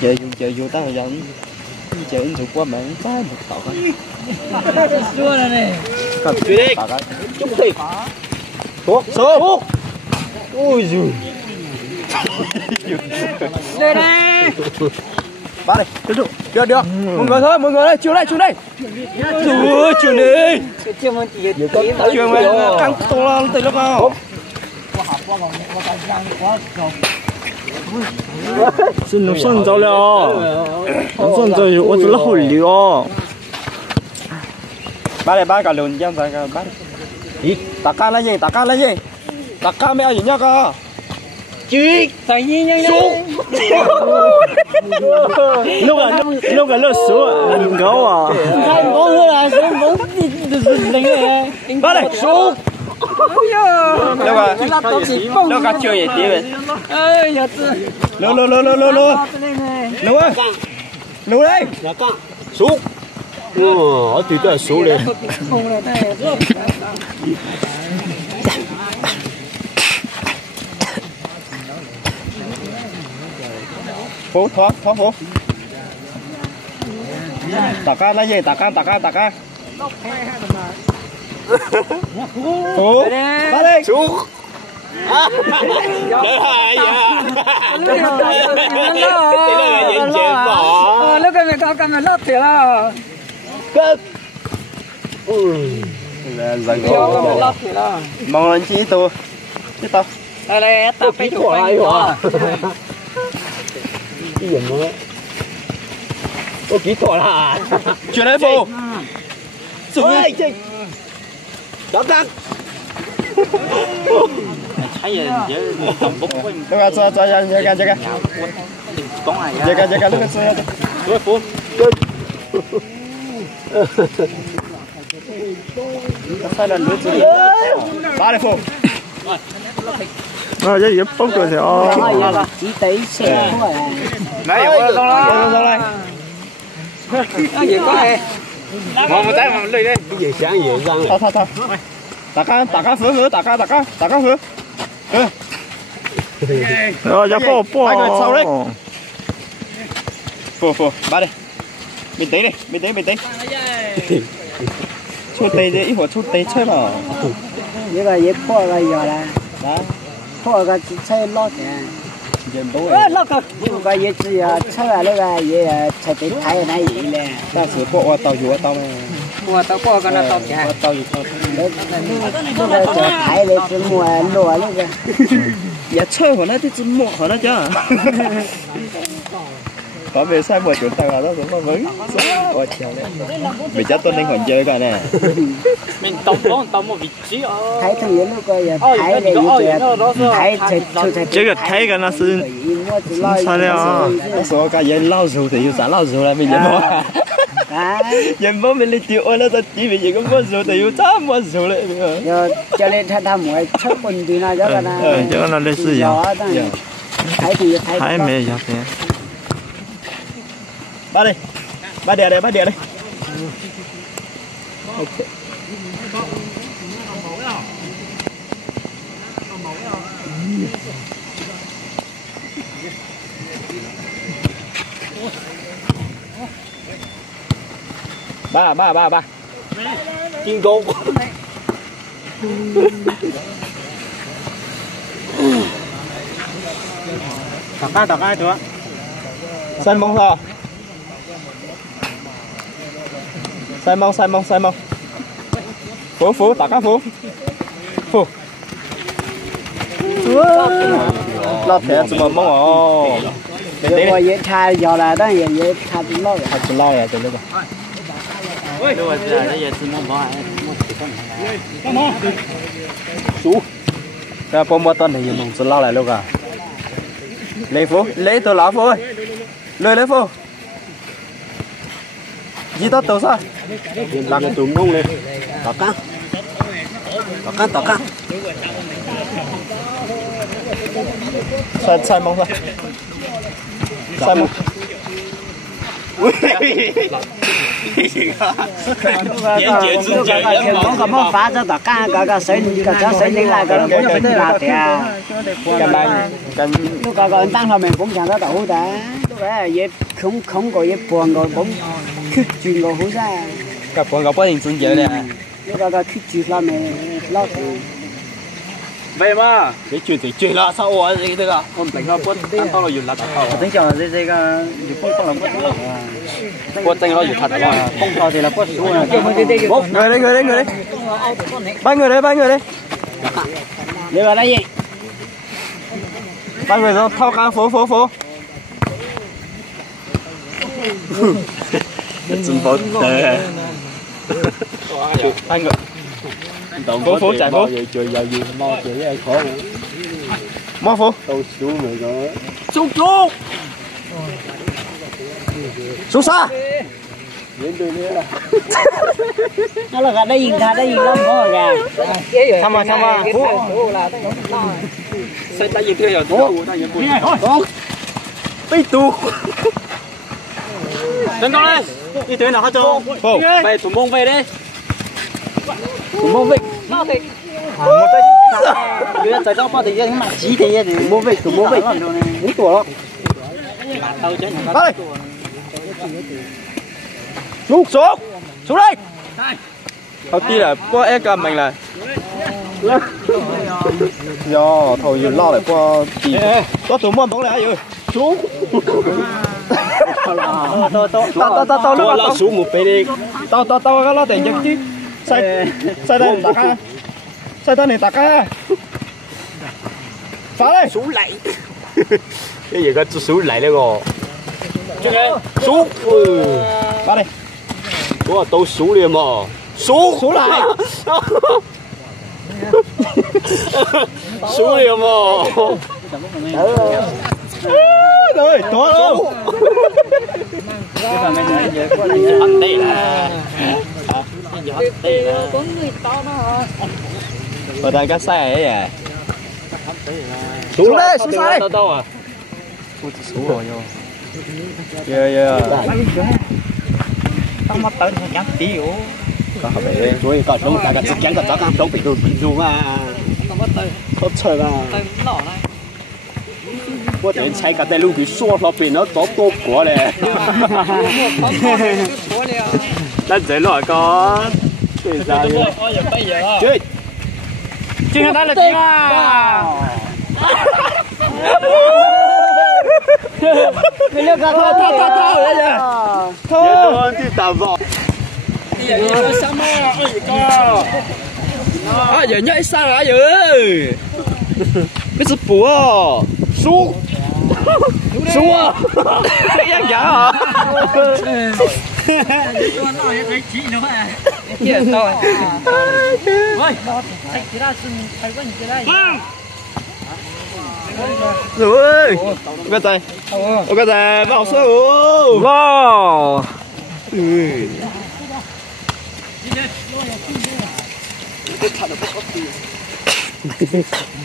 chờ vô tao dẫn chờ ứng dụng qua mạng trái một tọt Xua này này. cầm đi chúc thì thuốc số ui giời Đây đây. ba đây được một người thôi đây chiều đây chiều đi Chưa muốn chỉ chiều mà căng to lên từ lúc nào是能算着了，能算着我只好了。ba cái lùn cho ba cái ba. Ý, tất cả là gì? Tất cả mấy ai gì nhá cơ? Chứ, phải nhiên nhân xuống. Lúc cái lướt xuống, nhìn gấu à? Thay bố nữa là xuống bố đánh này. Ba đây xuống. Lúc cái chưa gì tiếp vậy? Ơi, giờ Lô ơi, lô đây. Xuống. Ủa, thì tôi là xuống liền. Phố thoát phố. Tạc ca là gì? Tạc ca. Phố. Ba đây. Xuống. Đấy hay à. Lúc này có cầm lót thì là. Là lót thì là. Mong lên chí tôi. Chứ tao. Đây tao phải chụp anh đó. Cái gì nữa? Có kỹ thuật là. Chuyện đấy phụ. Ôi chị. Đó căng. Thấy giờ tổng bút của em. Cho cái. Con này. Jaga lu kan saya. Dua pun. Sai là lướt rồi. Ba đây phu. Rồi vậy phong rồi thì Chỉ tí xe thôi. Này ơi con đây. Cái gì có này. Một tay mà lười đi. Cái gì sáng vậy răng. Thôi. Tạ ca phứ. Rồi cho phô. Ai coi sau đấy. Phô, ba đây. Bình tĩnh. Chút tay đi, ít chút tay chơi mà. Vậy là vậy phô là giờ là. Đó. Phô là chỉ chơi lót kìa. Dần bố. Lót cơ. Nhưng mà vậy chỉ chơi là lúc là vậy chơi tính thái này vậy nè. Ta sửa phô tàu dù tàu. Mua tao qua con tao chả. Tàu dù tàu. Lúc là chơi thái để chỉ mua lúa lúc kìa. Dạ chơi của nó thì chỉ mua của nó chứ. Có về sai một chỗ tàu đó cũng có vững. Ôi trời ơi. Vì chắc tôi nên còn chơi cả nè. Mình tổng một vị trí ở. Thái thì lúc coi thái để thái这个抬个那是啥了？我说个人老肉的有啥老肉了没人摸？人摸没你丢我那个地面一个摸肉的有啥摸肉了？cho nên他们出本地那这个呢？这个那类似样。thái thì thái没有的。ba đè đây. Ok. Ba. Kiên cố. Tạc ai nữa? Sai mông sao? Sai mông. Phú, tạc cá phú. Lót thẻ chỉ mà mông ồ. Rồi vậy thay giờ là đó vậy thay chỉ lo rồi. Chỉ lo rồi từ lúc rồi. Đúng rồi, bây giờ chỉ mông bỏ. Sú. Cái bom bom thì mình chỉ lo lại lúc à. Lấy phú, lấy tôi lá phú ơi. Lấy phú. Gì đó tàu sao? Làm cái tụm nông lên. Tạc cá. Sai mông ra. Sai mông. Không có món phá cho tạc cá cái sấy những lại cái nó cũng phải là tiền. Cái này Lúc cái tăng là mình cũng chẳng có đủ đã. lúc đó vậy không có vậy buồn rồi bóng khích chuyện rồi hối ra gặp buồn gặp quá hình xuân giờ nè lúc đó khích chuyện là mẹ lo vậy mà cái chuyện thì chuyện là sao à cái thứ à con tính nó quất ăn to là dùng là tao tính cho cái dùng không làm quất quất tính nó dùng thật là không to thì là quất số người đấy ba người đấy được rồi đây gì ba người đó thao ca phố chân phố tệ ba người phố chạy phố trời giờ gì mo trời với khổ mò phố tôi xuống rồi rồi xuống xa nó là gà đây gì lắm có gà tham mà sai tay gì thế rồi bị tù lên con lên đi tới nào hết cho về thủ mông về đi thủ mông về mau thì một cái đưa tới đó bao thì mà chỉ thế thì thủ mông về muốn tuổi đó xuống đây đầu tiên là qua em cầm mình là do thôi giờ lo lại qua thì có tụi món bóng lại rồi xuống tao lúc nào xuống một bên đi tao cái lo tiền chứ sai đây tạc ha sai đây này tạc ha phá đây xuống lại cái gì cái xuống lại đấy rồi xuống phá đây có tao xuống liền mà xuống lại xuống liền mà rồi to luôn ăn tiền ở đây cá xe ấy à xuống đây xuống đây đâu à xuống rồi vô tao mất tên không nhắn tí ủa có phải rồi có trong cả cái chén cả các trong bị đồ bị dùng à tao mất tên có chơi à có thể chạy cả tay luôn bị xóa nó bị nó tốt tốt quá này đánh dễ loại con chơi chơi đó là chơi à mình được thôi đấy nhá thôi đi tạm vào giờ nó sao mà ơi con giờ nhảy sang lại rồi cái súp bùa xuống à ăn giả hả con nói thấy chị nó à kia tôi ơi thấy chị ra xin thấy có gì đây rồi ok rồi vào sơ wow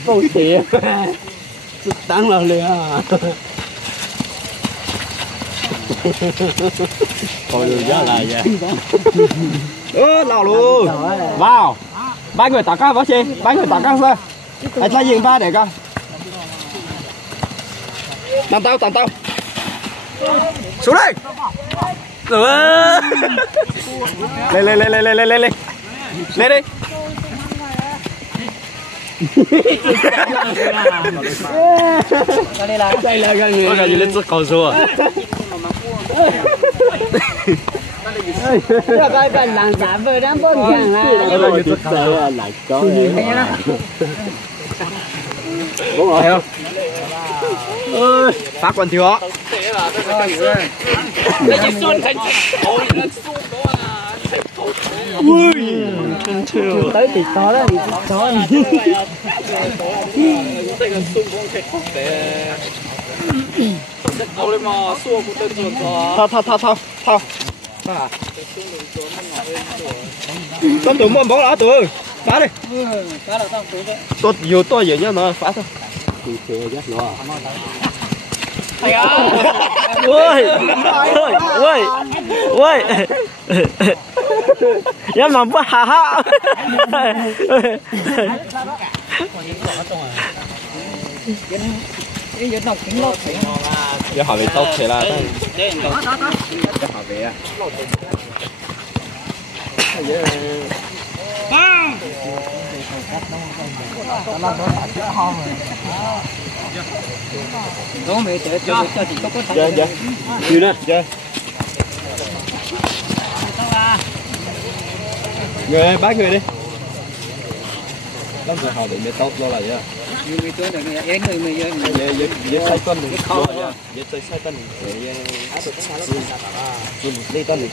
bông tiền tăng lên liền thôi giá là vậy nào luôn vào ba người tặng cá võ chi ba người tặng cá sao ai cho gì ba để con tặng tao xuống đây lên đi đây là cái gì? Cái gì lên rất cao rồi. Cái bạn làm giả vờ đang bơm hàng là. Cái này rất cao lại có. Đúng rồi không? Ơi, phát quan thiếu. Ui, chân chưa. Tới thì to đó, to này. Thao. Tao tụi món bóng lá tụi. Phá đi. Tôi nhiều to vậy nhá nó phá thôi. Ôi. Em làm quá ha. 一下面到起啦，一下面啊。都没得，叫你多过行行，去呢行。Người bác người đi. Lắm rồi họ bị mẹ tốt lo lại vậy. Người tôi được người người người Dễ sai con được. Dễ sai con được. Đi con được.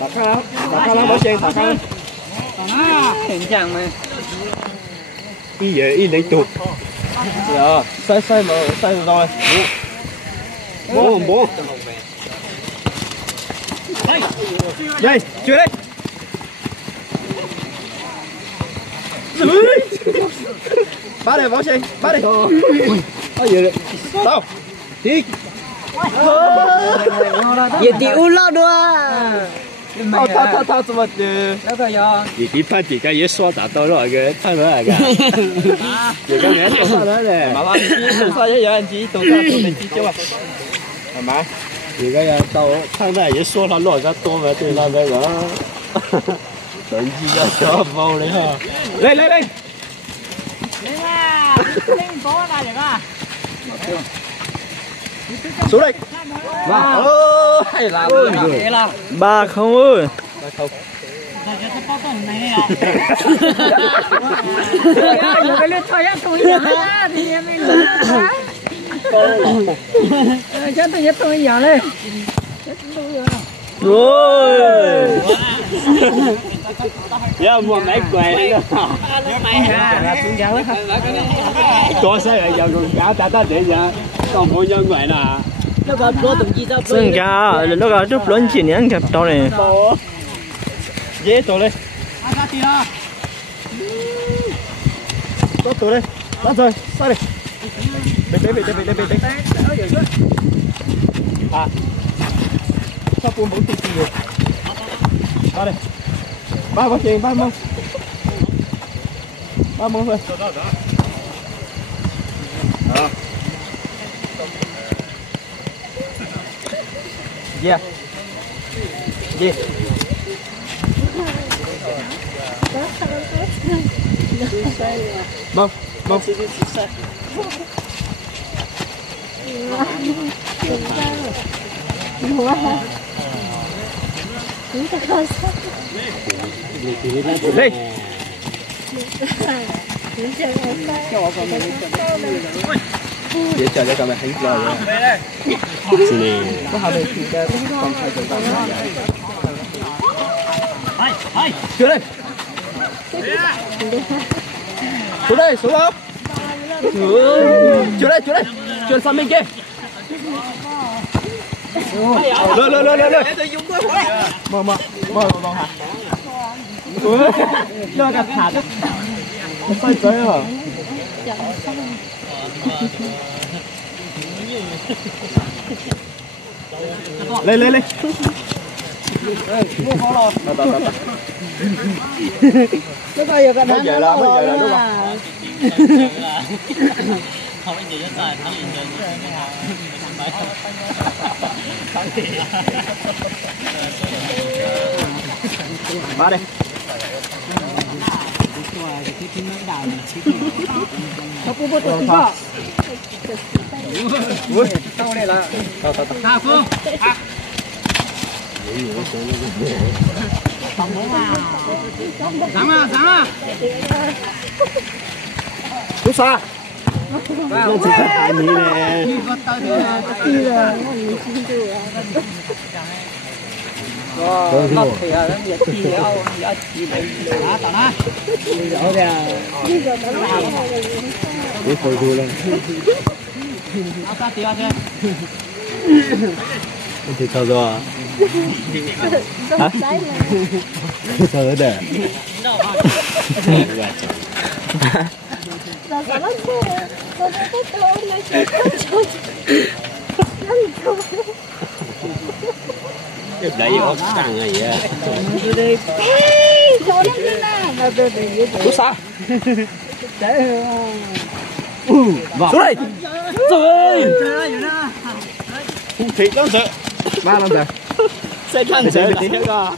Đặt khá lắm bỏ trên đặt khá. Hình trạng mà. Ý vậy ý lấy chuột. Dạ, sai mà sai rồi. Bố. Đây, chưa đây. Ba đây, bỏ xe, ba đây. Có gì đấy? Đâu? Đi. Vậy thì u lo đua. Thao mà Đâu có giờ. Thì phát chỉ cái xóa trả tôi rồi cái thay nữa là cái. Chỉ cái nhớ xóa nữa nè. Mà anh chỉ xóa với anh chỉ tôi mình chỉ cho à. Mà thì cái tao thằng này cái xóa nó lòi ra to mà tôi làm cái đó. Tự nhiên ra cho vô đấy ha. Lên. Lên à. Lên bố ra được à. Xuống đây. Hay là 3-0 ơi. 3-0. Giờ cái lượt thôi á, tôi nhận á, thì em lên á. Cho tôi nhất tôi nhận lên. Rồi. Dạ một cái què đi đó. Là tôi nhận lên hả? Có sao lại giờ còn cả ta để giờ còn bao nhiêu người nè.ซึ่งกาแล้วก็รูปล้นจีนกับตอนนี้ Dễ tổ lên. Tốt tổ lên. Bắt rồi, sao đi. Bên. À. Sao buồn bỗng tịt rồi. Ba đây. Ba bao tiền, ba mông. Ba mông thôi. Đó. Yeah. Mông. Đây. Để chờ cho các bạn thấy rồi. Có hai bên thì cái con hai từ vàng. Chưa đây. Xuống đây, xuống không? Chưa đây. Chưa sang bên kia. Lên. Mở hả? Cho cả thả đó. Sai tới hả? Lên. Nó coi giờ cái đó giờ là đúng không? không có gì hết rồi thắng Ba đây. Tao đây là Phương. Sáng à. Chú xa. Nó chỉ có hai mỹ nè. Lọt thì nó nhiệt chi đâu, giá trị đấy. Tao na. Đó kìa. Cái phôi đuôi lên. Nó ta tiêu kìa. Thì sao rồi? Hả? Sao rồi để? Đấy vô càng này vậy. Chú sao? Vào. Xuống đây. Rồi. Thịt lắm sợ. Ba lắm sợ. Sẽ khăn sợ là thế cơ.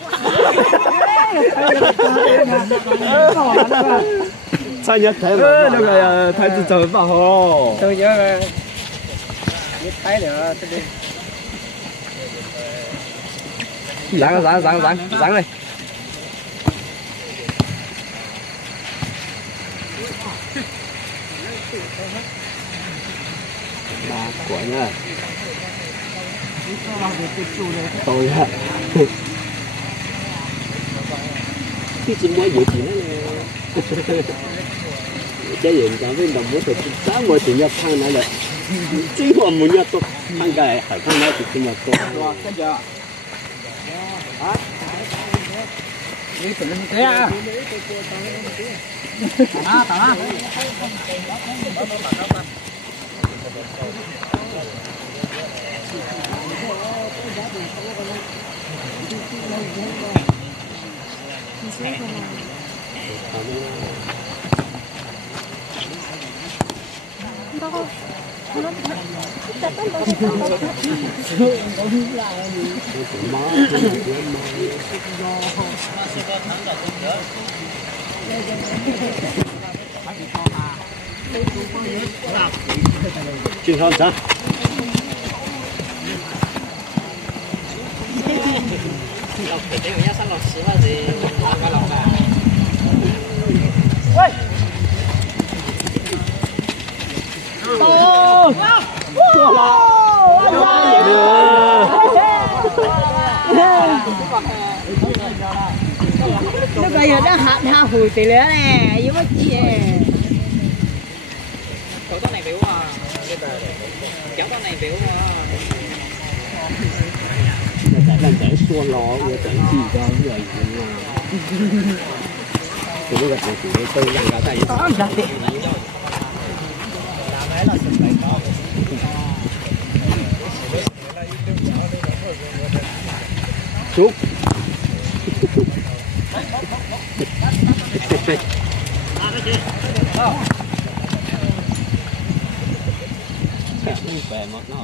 Sao nhất thế mà. Nó là thái tử trời vào hồ. Tôi nhớ biết thấy nữa tôi đi. Dán đây. Ba của nha. Tôi hả? Cái chim mới dự chuyện đó nè. Cái gì cả với đồng với sáng mỗi chuyện nhập thang này là chỉ còn một nhập tốt thang cái hải thang này thì nhập tốt. Cái gì? Thế à? Tao. Chuyển hơn sao? Nó bây giờ đã hạt hùi tỷ lệ nè, yếu mất chi nè. Cậu con này biểu à. Cháu con này biểu à. Làm giải xua ló, người giải chỉ cho người thì bây giờ chỉ tôi làm cái tay chúc về mất nó